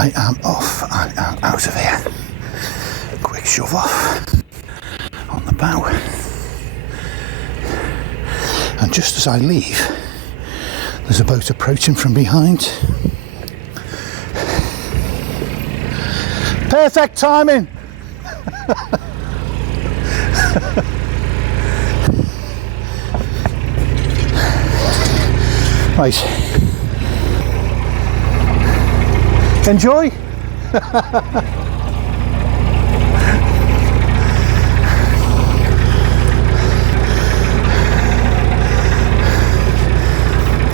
I am off. I am out of here. Quick shove off on the bow. And just as I leave, there's a boat approaching from behind. Perfect timing. Right. Enjoy.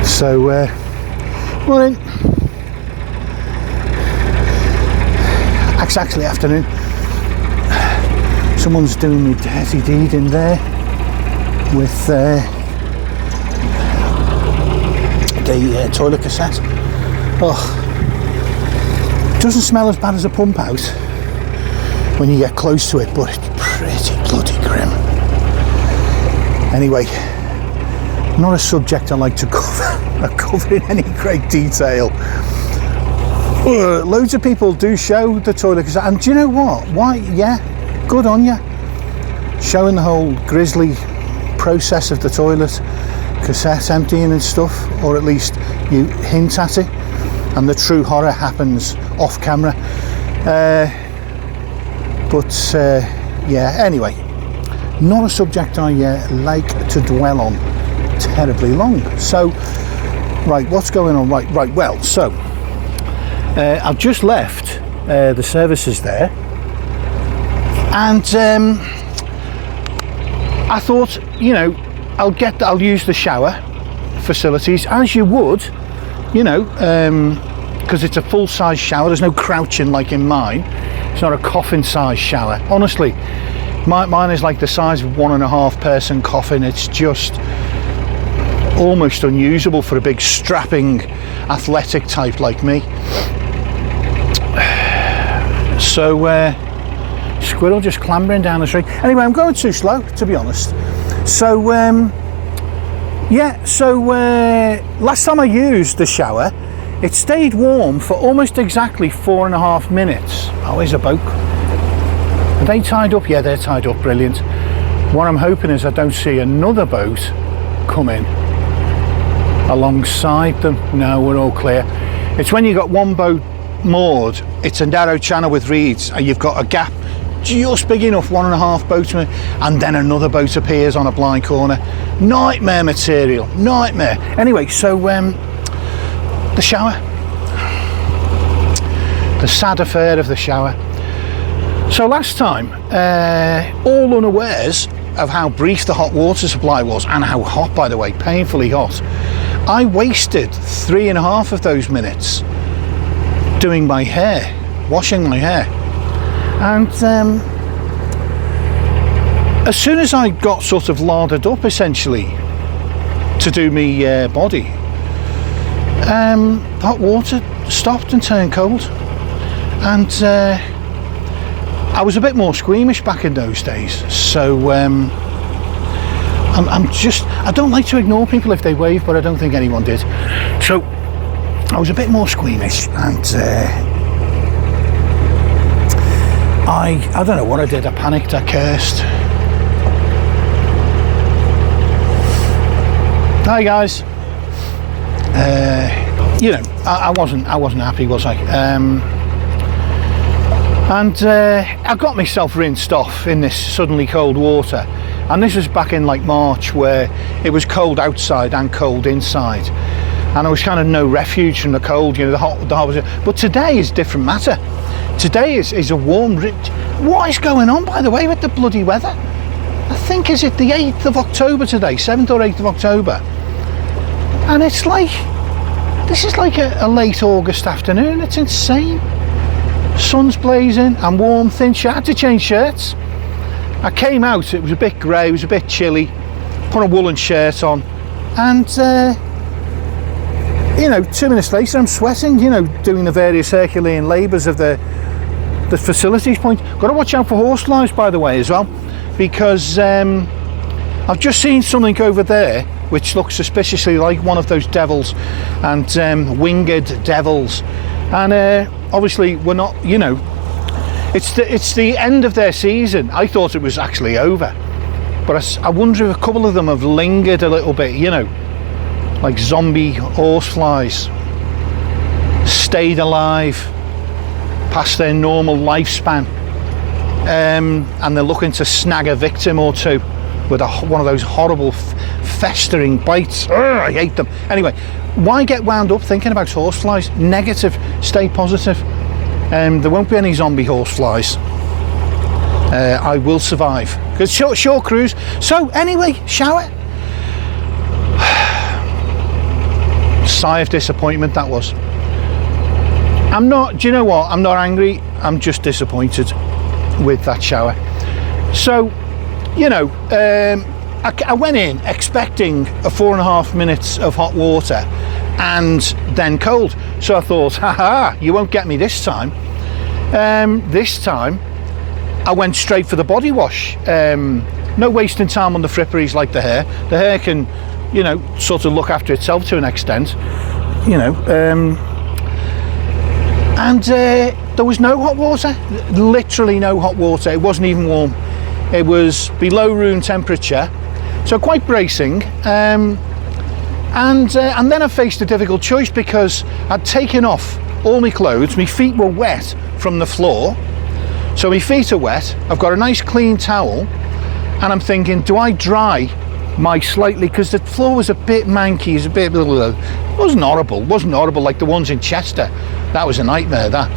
So, morning. It's actually afternoon. Someone's doing me dirty deed in there with the toilet cassette. Oh, it doesn't smell as bad as a pump out when you get close to it, but it's pretty bloody grim. Anyway, not a subject I like to cover in any great detail. Loads of people do show the toilet cassette, and do you know what? Why? Yeah, good on you. Showing the whole grisly process of the toilet cassette emptying and stuff, or at least you hint at it, and the true horror happens off camera. Yeah, anyway, not a subject I like to dwell on terribly long. So, right, what's going on? Right, well, so I've just left the services there, and I thought, you know, I'll use the shower facilities as you would, you know, because it's a full-size shower. There's no crouching like in mine. It's not a coffin-size shower. Honestly, mine is like the size of 1.5 person coffin. It's just almost unusable for a big strapping athletic type like me. So squirrel just clambering down the street. Anyway, I'm going too slow, to be honest. So last time I used the shower, it stayed warm for almost exactly 4.5 minutes. Oh, here's a boat. Are they tied up? Yeah, they're tied up. Brilliant. What I'm hoping is I don't see another boat coming alongside them. No, we're all clear. It's when you've got one boat moored, it's a narrow channel with reeds, and you've got a gap just big enough, 1.5 boats, and then another boat appears on a blind corner. Nightmare material, nightmare. Anyway, so the shower, the sad affair of the shower. So last time, all unawares of how brief the hot water supply was, and how hot, by the way, painfully hot, I wasted 3.5 of those minutes doing my hair, washing my hair. And as soon as I got sort of larded up, essentially, to do me body, hot water stopped and turned cold. And I was a bit more squeamish back in those days. So I don't like to ignore people if they wave, but I don't think anyone did. So I was a bit more squeamish, and I don't know what I did. I panicked, I cursed. Hi guys. You know, I wasn't happy, was I? And I got myself rinsed off in this suddenly cold water, and this was back in like March, where it was cold outside and cold inside, and I was kind of no refuge from the cold, you know, the hot was. But today is a different matter. Today is a warm. What is going on, by the way, with the bloody weather? I think, is it the 8th of October today, 7th or 8th of October, and it's like, this is like a late August afternoon. It's insane. Sun's blazing, I'm warm, thin shirt. I had to change shirts. I came out, it was a bit grey, it was a bit chilly, put a woolen shirt on, and you know, 2 minutes later I'm sweating, you know, doing the various Herculean labours of the facilities point. Got to watch out for horse flies, by the way, as well, because I've just seen something over there which looks suspiciously like one of those devils, and winged devils, and obviously we're not, you know, it's the end of their season. I thought it was actually over, but I wonder if a couple of them have lingered a little bit, you know, like zombie horseflies, stayed alive past their normal lifespan, and they're looking to snag a victim or two with one of those horrible festering bites. Urgh, I hate them. Anyway, why get wound up thinking about horseflies? Negative, stay positive. There won't be any zombie horseflies. I will survive. Because short cruise. So anyway, shower. Sigh of disappointment that was. I'm not, do you know what? I'm not angry. I'm just disappointed with that shower. So, you know, I went in expecting a 4.5 minutes of hot water and then cold. So I thought, haha, you won't get me this time. This time I went straight for the body wash. No wasting time on the fripperies like the hair. The hair can, you know, sort of look after itself to an extent, you know. And there was no hot water, literally no hot water. It wasn't even warm. It was below room temperature, so quite bracing. And then I faced a difficult choice because I'd taken off all my clothes. My feet were wet from the floor, so my feet are wet. I've got a nice clean towel, and I'm thinking, do I dry my slightly, because the floor was a bit manky, it was a bit, it wasn't horrible like the ones in Chester. That was a nightmare, that.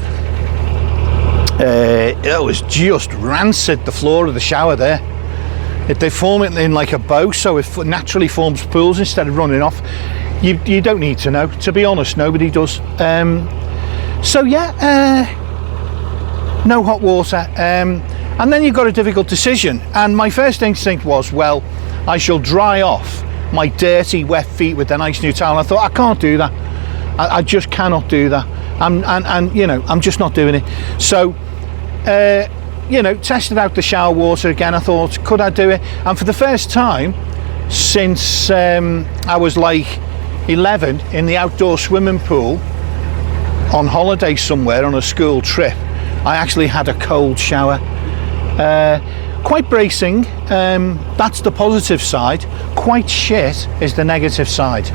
It was just rancid, the floor of the shower there. They form it in like a bow, so it naturally forms pools instead of running off. You don't need to know, to be honest, nobody does. So yeah, no hot water. And then you've got a difficult decision. And my first instinct was, well, I shall dry off my dirty, wet feet with a nice new towel. And I thought, I can't do that. I just cannot do that. And you know, I'm just not doing it. So, you know, tested out the shower water again. I thought, could I do it? And for the first time since I was like 11 in the outdoor swimming pool on holiday somewhere on a school trip, I actually had a cold shower. Quite bracing, that's the positive side. Quite shit is the negative side.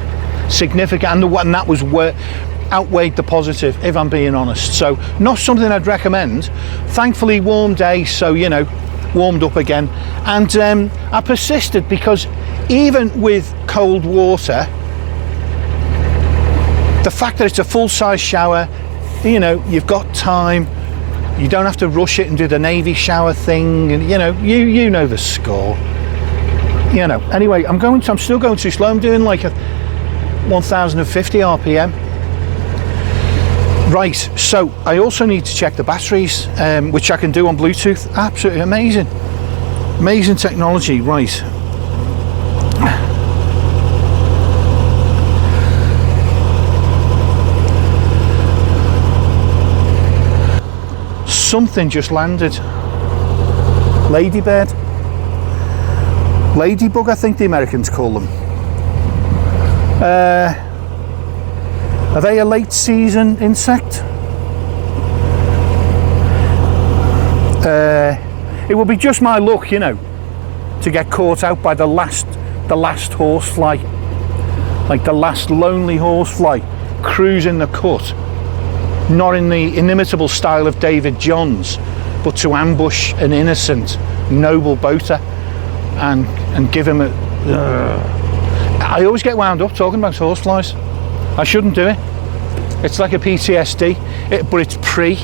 Significant, and that was where outweighed the positive, if I'm being honest. So not something I'd recommend. Thankfully warm day, so you know, warmed up again. And I persisted because even with cold water, the fact that it's a full-size shower, you know, you've got time. You don't have to rush it and do the Navy shower thing, and you know, you know the score. You know. Anyway, I'm still going too slow. I'm doing like a 1050 RPM. Right. So I also need to check the batteries, which I can do on Bluetooth. Absolutely amazing, amazing technology. Right. Something just landed. Ladybird. Ladybug, I think the Americans call them. Are they a late season insect? It will be just my luck, you know, to get caught out by the last horsefly, like the last lonely horsefly cruising the cut. Not in the inimitable style of David Johns, but to ambush an innocent, noble boater and give him a... I always get wound up talking about horseflies. I shouldn't do it. It's like a PTSD, but it's pre.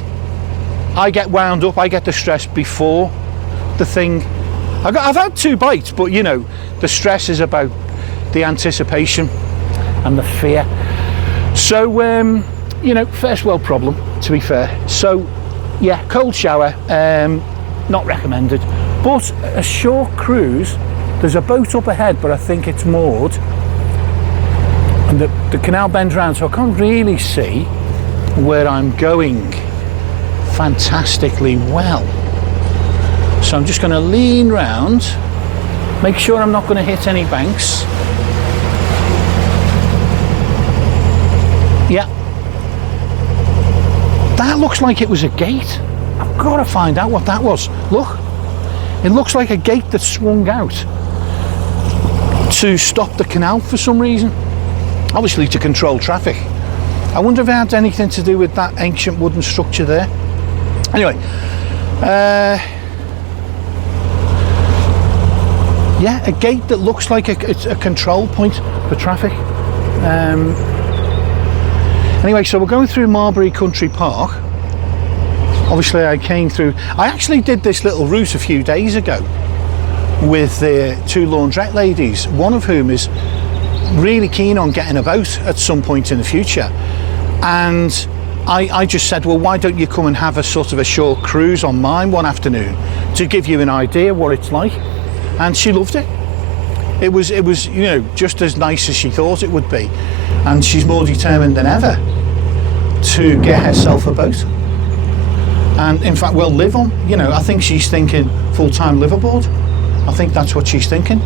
I get wound up, I get the stress before the thing. I've had 2 bites, but you know, the stress is about the anticipation and the fear. So, you know, first world problem, to be fair. So yeah, cold shower, not recommended. But a short cruise, there's a boat up ahead, but I think it's moored, and the canal bends round, so I can't really see where I'm going fantastically well. So I'm just going to lean round, make sure I'm not going to hit any banks. Yeah. That looks like it was a gate. I've got to find out what that was. Look, it looks like a gate that swung out to stop the canal for some reason, obviously to control traffic. I wonder if it had anything to do with that ancient wooden structure there. Anyway, yeah, a gate that looks like it's a control point for traffic. Anyway, so we're going through Marbury Country Park. Obviously I actually did this little route a few days ago with the two laundrette ladies, one of whom is really keen on getting a boat at some point in the future. And I just said, well, why don't you come and have a sort of a short cruise on mine one afternoon to give you an idea what it's like. And she loved it. It was, you know, just as nice as she thought it would be. And she's more determined than ever to get herself a boat. And in fact, we'll live on, you know, I think she's thinking full-time liveaboard. I think that's what she's thinking.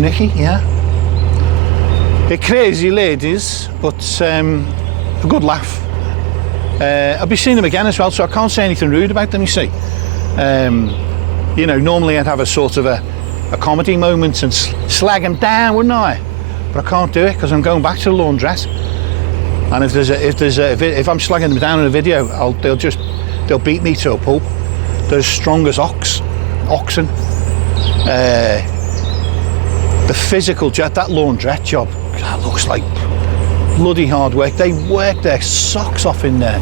Nikki, yeah. They're crazy ladies, but a good laugh. I'll be seeing them again as well, so I can't say anything rude about them, you see. You know, normally I'd have a sort of a comedy moment and slag them down, wouldn't I? But I can't do it because I'm going back to the laundress. And if I'm slagging them down in a video, they'll beat me to a pulp. They're as strong as oxen. The physical job, that laundrette job, that looks like bloody hard work. They work their socks off in there,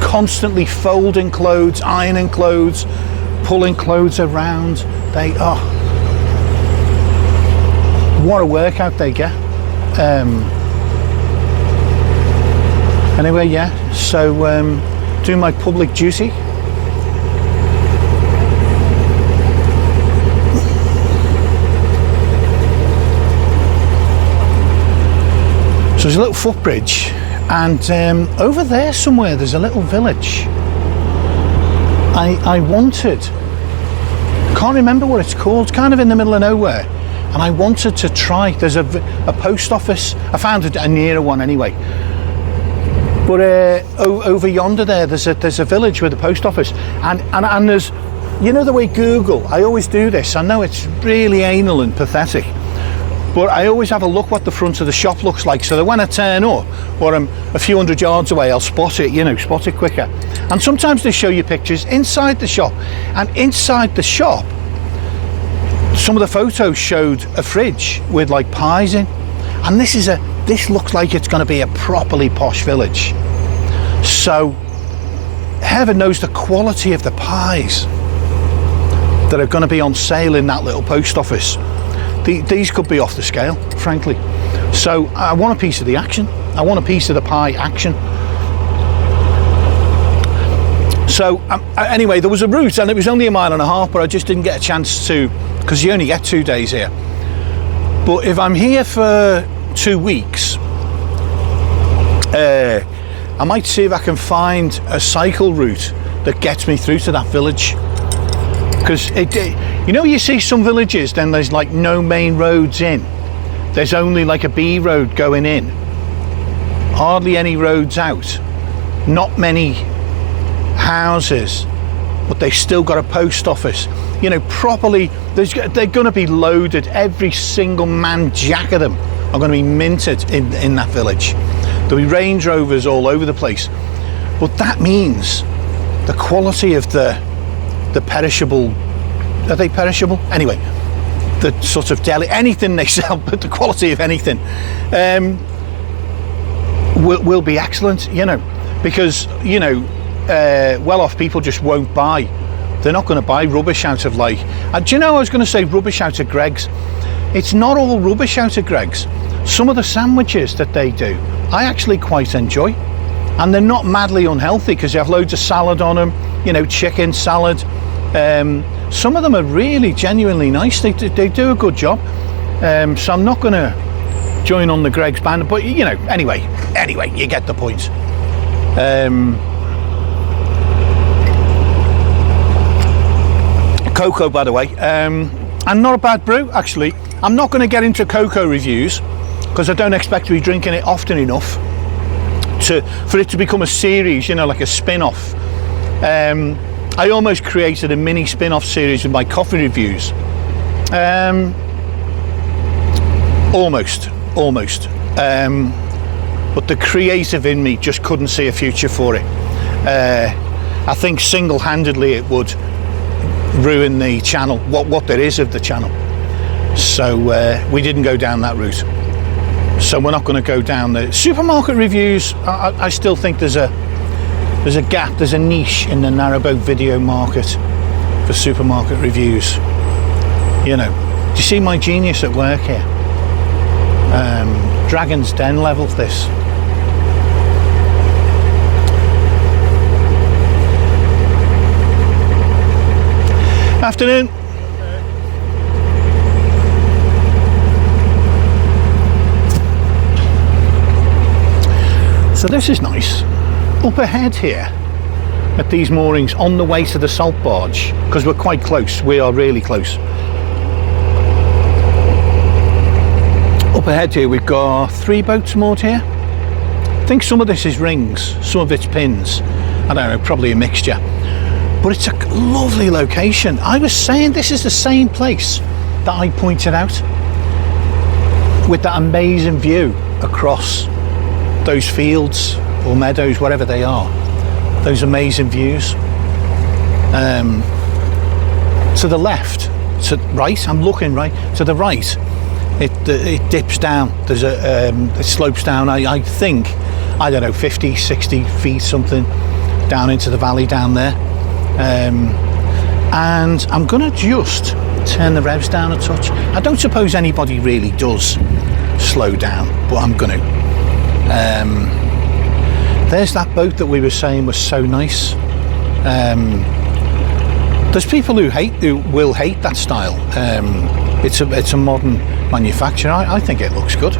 constantly folding clothes, ironing clothes, pulling clothes around. What a workout they get. Anyway, yeah, so do my public duty. So there's a little footbridge, and over there somewhere there's a little village. I can't remember what it's called, it's kind of in the middle of nowhere, and I wanted to try. There's a post office. I found a nearer one anyway. But over yonder there's a village with a post office, and there's, you know the way Google, I always do this, I know it's really anal and pathetic, but I always have a look what the front of the shop looks like, so that when I turn up or I'm a few hundred yards away, I'll spot it quicker. And sometimes they show you pictures inside the shop, and inside the shop some of the photos showed a fridge with like pies in, and this looks like it's going to be a properly posh village. So heaven knows the quality of the pies that are going to be on sale in that little post office. These could be off the scale, frankly. So I want a piece of the action. I want a piece of the pie action. So anyway, there was a route, and it was only 1.5 miles, but I just didn't get a chance to, because you only get 2 days here. But if I'm here for 2 weeks, I might see if I can find a cycle route that gets me through to that village. Because you know, you see some villages, then there's like no main roads in. There's only like a B road going in. Hardly any roads out. Not many houses, but they've still got a post office. You know, properly, they're going to be loaded. Every single man jack of them are going to be minted in that village. There'll be Range Rovers all over the place. But that means the quality of the perishable, are they perishable? Anyway, the sort of deli, anything they sell, but the quality of anything will be excellent, you know, because, you know, well-off people just won't buy. They're not going to buy rubbish out of like, do you know, I was going to say rubbish out of Greggs. It's not all rubbish out of Greggs. Some of the sandwiches that they do, I actually quite enjoy. And they're not madly unhealthy because you have loads of salad on them, you know, chicken salad. Some of them are really genuinely nice. They do a good job. So I'm not going to join on the Greggs band, but you know, anyway, you get the point. Cocoa, by the way, and not a bad brew actually. I'm not going to get into cocoa reviews because I don't expect to be drinking it often enough. for it to become a series, you know, like a spin-off. I almost created a mini spin-off series with my coffee reviews. Almost. But the creative in me just couldn't see a future for it. I think single-handedly it would ruin the channel, what there is of the channel. So we didn't go down that route. So we're not going to go down the supermarket reviews. I still think there's a gap, there's a niche in the narrowboat video market for supermarket reviews. You know, do you see my genius at work here? Dragon's Den level this. Afternoon. So this is nice. Up ahead here at these moorings on the way to the Salt Barge, because we're quite close, we are really close. Up ahead here we've got 3 boats moored here. I think some of this is rings, some of it's pins. I don't know, probably a mixture. But it's a lovely location. I was saying this is the same place that I pointed out, with that amazing view across those fields or meadows, whatever they are, those amazing views. To the left, to right, I'm looking right, to the right, it dips down, there's it slopes down, I think, I don't know, 50, 60 feet something, down into the valley down there. And I'm gonna just turn the revs down a touch. I don't suppose anybody really does slow down, but I'm gonna. There's that boat that we were saying was so nice. There's people who will hate that style. It's a modern manufacture. I think it looks good.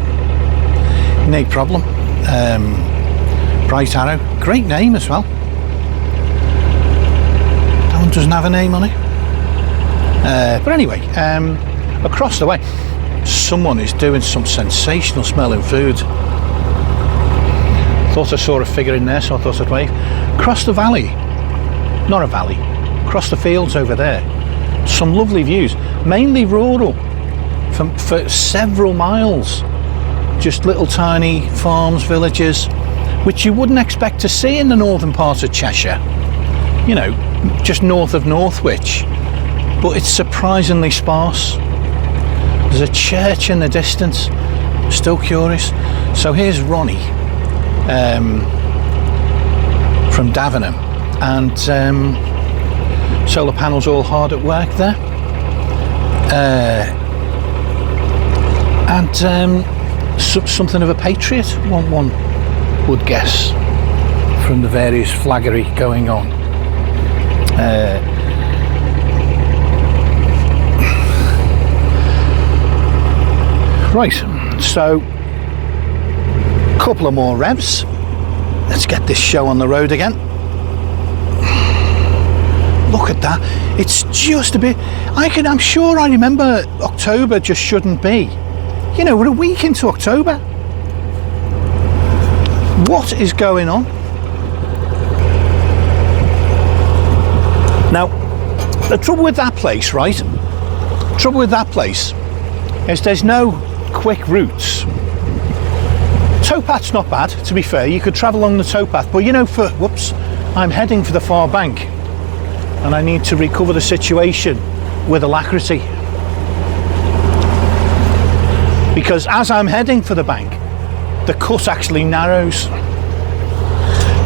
No problem. Bright Arrow, great name as well. That one doesn't have a name on it. But anyway, across the way, someone is doing some sensational smelling food. Thought I saw a figure in there, so I thought I'd wave. Across the valley, not a valley, across the fields over there, some lovely views, mainly rural, for several miles. Just little tiny farms, villages, which you wouldn't expect to see in the northern part of Cheshire. You know, just north of Northwich, but it's surprisingly sparse. There's a church in the distance, still curious. So here's Ronnie from Davenham, and solar panels all hard at work there, and something of a patriot, one would guess, from the various flaggery going on. Right, so couple of more revs. Let's get this show on the road again. Look at that. It's just a bit. I'm sure I remember October just shouldn't be. You know, we're a week into October. What is going on? Now, the trouble with that place, right? Trouble with that place is there's no quick routes. Towpath's not bad, to be fair. You could travel along the towpath, but you know, I'm heading for the far bank, and I need to recover the situation with alacrity. Because as I'm heading for the bank, the cut actually narrows.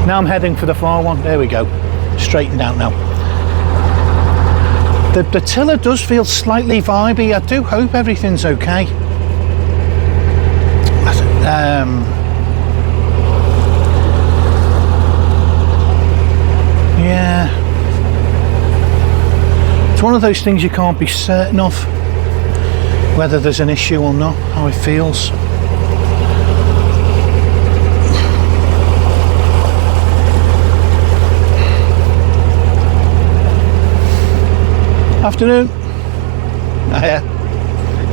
Now I'm heading for the far one. There we go. Straightened out now. The tiller does feel slightly vibey. I do hope everything's okay. Yeah, it's one of those things you can't be certain of, whether there's an issue or not, how it feels. Afternoon.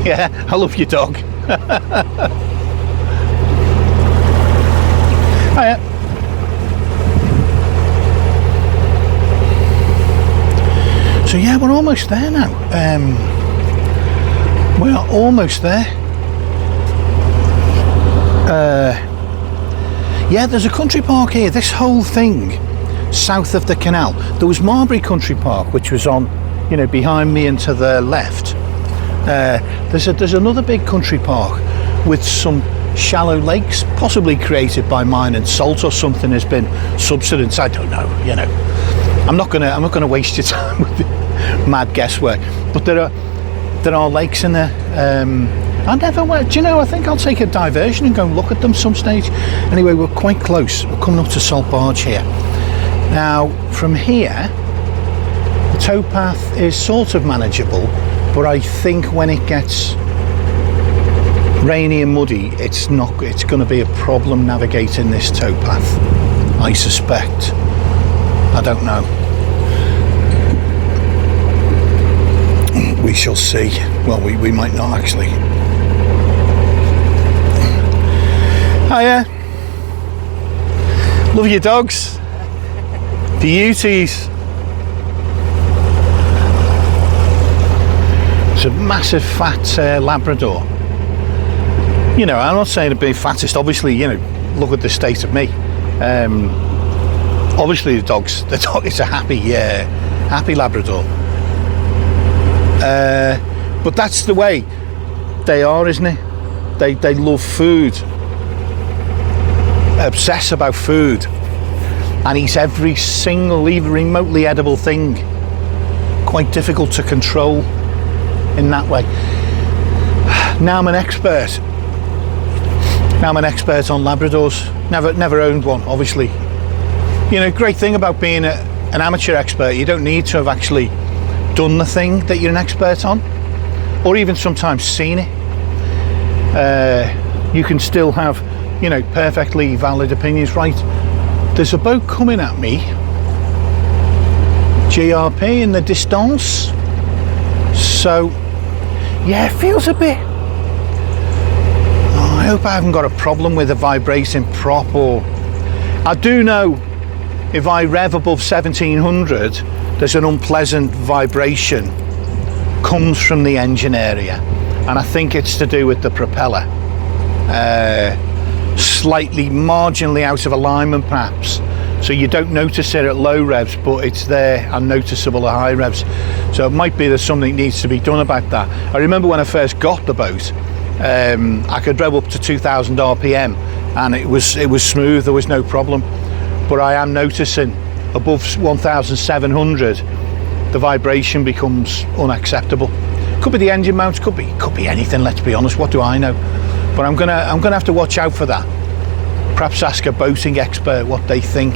Yeah, I love your dog. Hiya. So yeah, we're almost there now. We are almost there. Yeah, there's a country park here. This whole thing south of the canal. There was Marbury Country Park, which was on, you know, behind me and to the left. There's another big country park with some shallow lakes, possibly created by mine and salt or something has been subsidence. I don't know. You know, I'm not gonna waste your time with mad guesswork. But there are lakes in there. I never went. Do you know? I think I'll take a diversion and go and look at them some stage. Anyway, we're quite close. We're coming up to Salt Barge here. Now, from here, the towpath is sort of manageable, but I think when it gets rainy and muddy, it's going to be a problem navigating this towpath. I suspect. I don't know. We shall see. Well, we might not actually. Hiya. Love your dogs. Beauties. It's a massive fat Labrador. You know, I'm not saying to be fattest. Obviously, you know, look at the state of me. Obviously, the dog is a happy Labrador. But that's the way they are, isn't it? They love food, obsess about food, and eat every single, even remotely edible thing. Quite difficult to control in that way. Now I'm an expert. On Labradors. Never owned one, obviously. You know, great thing about being an amateur expert, you don't need to have actually done the thing that you're an expert on, or even sometimes seen it. You can still have, you know, perfectly valid opinions. Right, there's a boat coming at me, GRP in the distance, so yeah, it feels a bit, I hope I haven't got a problem with a vibrating prop. Or I do know if I rev above 1700, there's an unpleasant vibration comes from the engine area, and I think it's to do with the propeller. Slightly, marginally out of alignment perhaps, so you don't notice it at low revs, but it's there and noticeable at high revs. So it might be that something needs to be done about that. I remember when I first got the boat, I could rev up to 2000 RPM and it was smooth, there was no problem. But I am noticing above 1700 the vibration becomes unacceptable. Could be the engine mounts, could be anything, let's be honest, what do I know? But I'm gonna have to watch out for that. Perhaps ask a boating expert what they think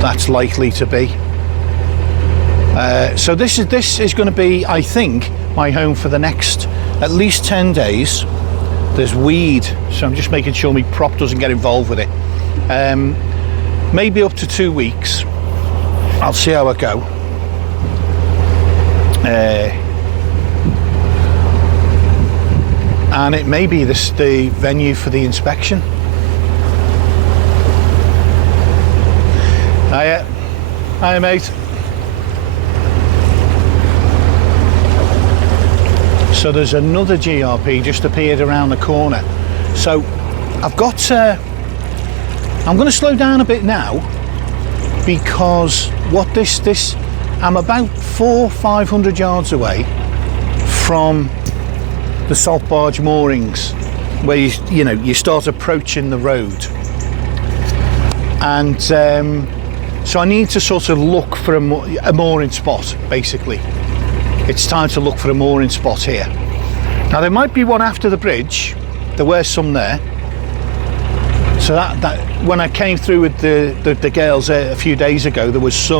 that's likely to be. So this is going to be, I think, my home for the next at least 10 days. There's weed, so I'm just making sure my prop doesn't get involved with it. Maybe up to 2 weeks. I'll see how I go. And it may be the venue for the inspection. Hiya mate. So there's another GRP just appeared around the corner. So I've got, I'm going to slow down a bit now, because what this I'm about 400-500 yards away from the Salt Barge moorings, where you start approaching the road, and so I need to sort of look for a mooring spot. Basically, it's time to look for a mooring spot here. Now there might be one after the bridge. There were some there. So that when I came through with the girls a few days ago, there was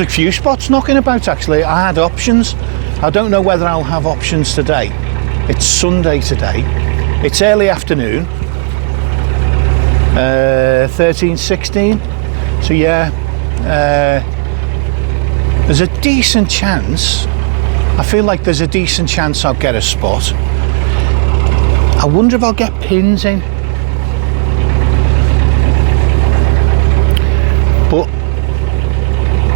a few spots knocking about. Actually, I had options. I don't know whether I'll have options today. It's Sunday today. It's early afternoon. 13:16. So yeah, there's a decent chance. I feel like there's a decent chance I'll get a spot. I wonder if I'll get pins in.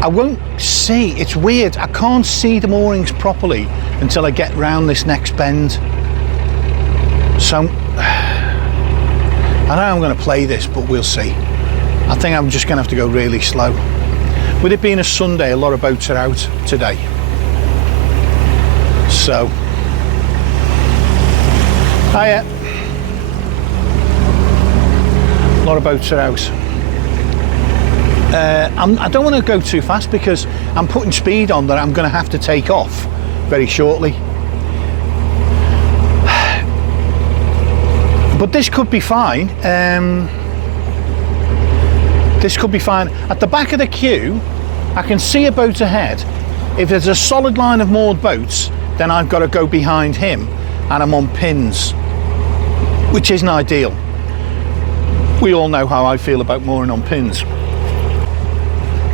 I won't see, it's weird, I can't see the moorings properly until I get round this next bend. So I know I'm going to play this, but we'll see. I think I'm just going to have to go really slow. With it being a Sunday, a lot of boats are out today. So, hiya. A lot of boats are out. I don't want to go too fast because I'm putting speed on that I'm going to have to take off very shortly. But this could be fine. This could be fine. At the back of the queue, I can see a boat ahead. If there's a solid line of moored boats, then I've got to go behind him and I'm on pins, which isn't ideal. We all know how I feel about mooring on pins.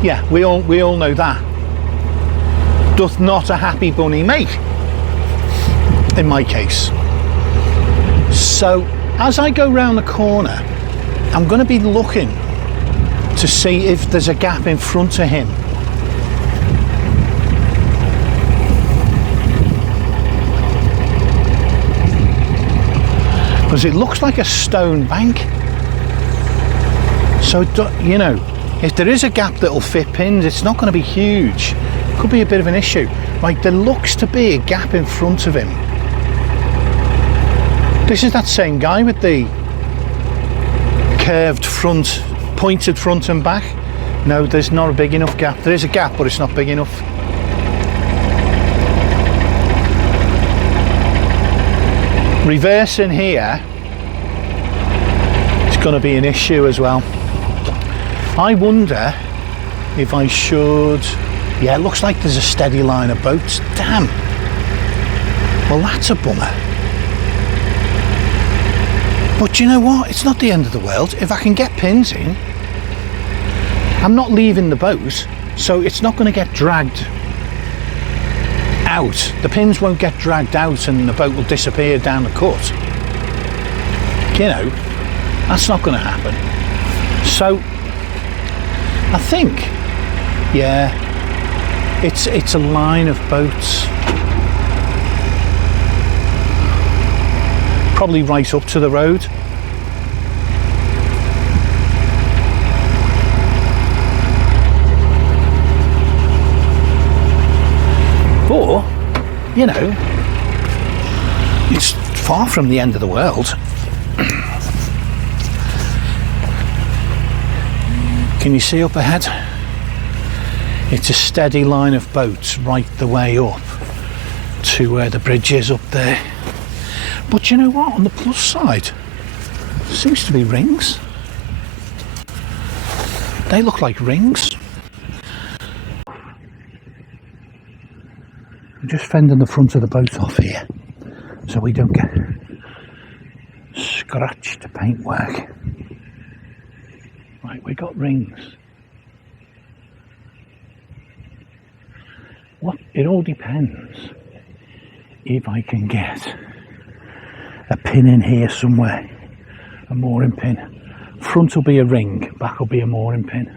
Yeah, we all know that. Doth not a happy bunny make, in my case. So as I go round the corner, I'm going to be looking to see if there's a gap in front of him. Because it looks like a stone bank. So, you know, if there is a gap that'll fit pins, it's not going to be huge. Could be a bit of an issue. Like, there looks to be a gap in front of him. This is that same guy with the curved front, pointed front and back. No, there's not a big enough gap. There is a gap, but it's not big enough. Reversing here is going to be an issue as well. I wonder if I should... Yeah, it looks like there's a steady line of boats. Damn. Well, that's a bummer. But you know what? It's not the end of the world. If I can get pins in, I'm not leaving the boat, so it's not going to get dragged out. The pins won't get dragged out and the boat will disappear down the cut. You know, that's not going to happen. So I think, yeah, it's a line of boats. Probably right up to the road. But, you know, it's far from the end of the world. Can you see up ahead? It's a steady line of boats right the way up to where the bridge is up there. But you know what? On the plus side, seems to be rings. They look like rings. I'm just fending the front of the boat off here so we don't get scratched paintwork. Right, we got rings. What? It all depends if I can get a pin in here somewhere, a mooring pin. Front will be a ring, back will be a mooring pin.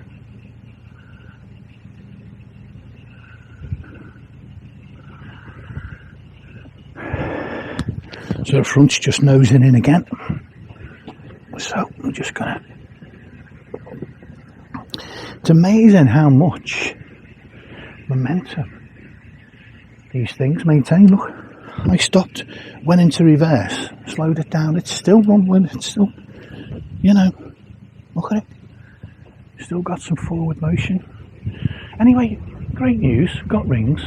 So the front's just nosing in again. So we're just gonna... It's amazing how much momentum these things maintain. Look, I stopped, went into reverse, slowed it down. It's still rumbling. It's still, you know, look at it. Still got some forward motion. Anyway, great news. Got rings.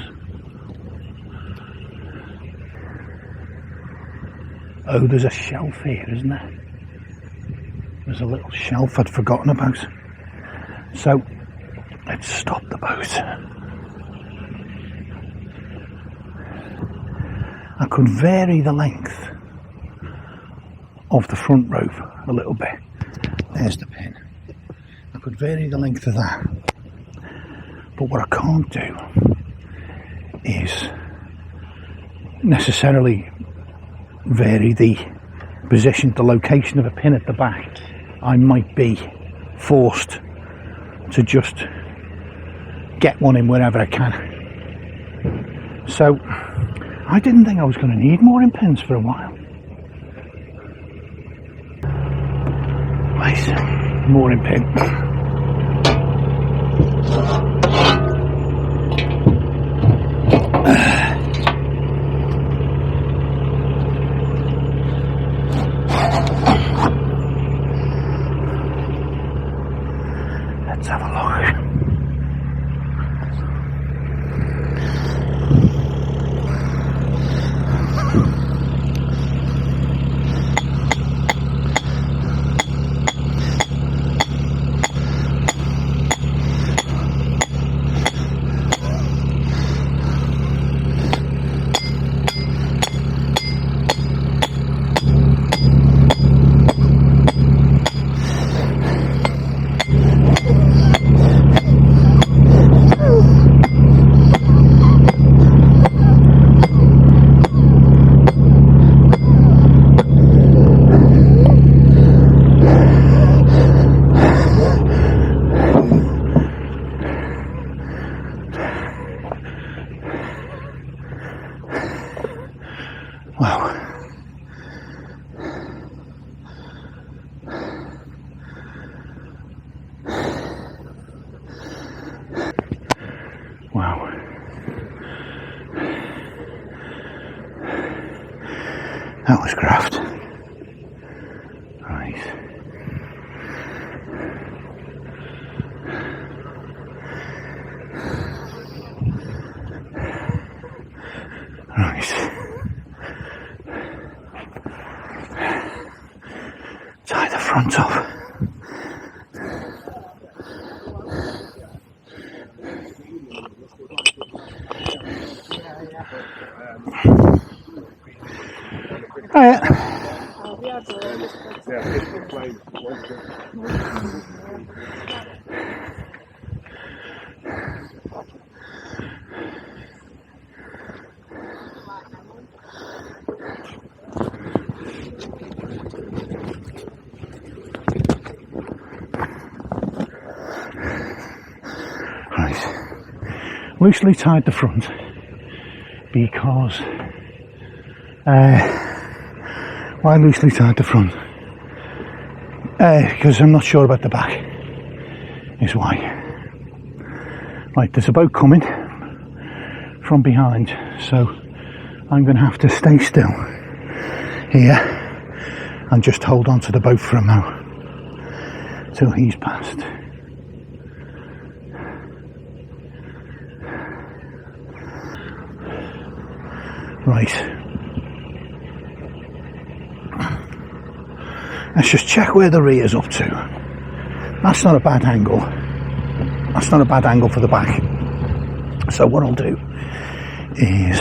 Oh, there's a shelf here, isn't there? There's a little shelf I'd forgotten about. So, let's stop the boat. I could vary the length of the front rope a little bit. There's the pin. I could vary the length of that. But what I can't do is necessarily vary the position, the location of a pin at the back. I might be forced to just get one in wherever I can. So I didn't think I was going to need mooring pins for a while. Right, mooring pin. Let's have a look. Wow. That was graft. Right. Right. Tie the front off. Right. Loosely tied the front because why loosely tied the front? Because I'm not sure about the back is why. Right, there's a boat coming from behind, so I'm going to have to stay still here and just hold on to the boat for a moment till he's passed. Right, let's just check where the rear's up to. That's not a bad angle. That's not a bad angle for the back. So what I'll do is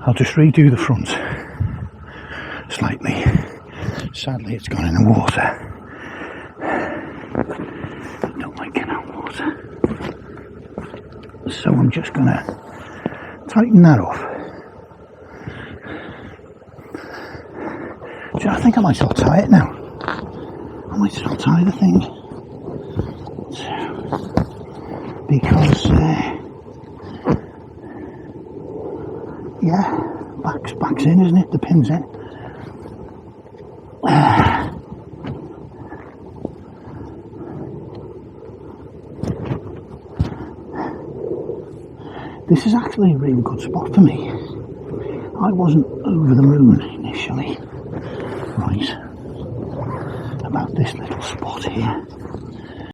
I'll just redo the front slightly. Sadly, it's gone in the water. I don't like canal water. So I'm just going to tighten that off. Do you know, I think I might as well tie it now. I might as well tie the thing. Because, yeah, back's in, isn't it? The pin's in. This is actually a really good spot for me. I wasn't over the moon initially, right, about this little spot here.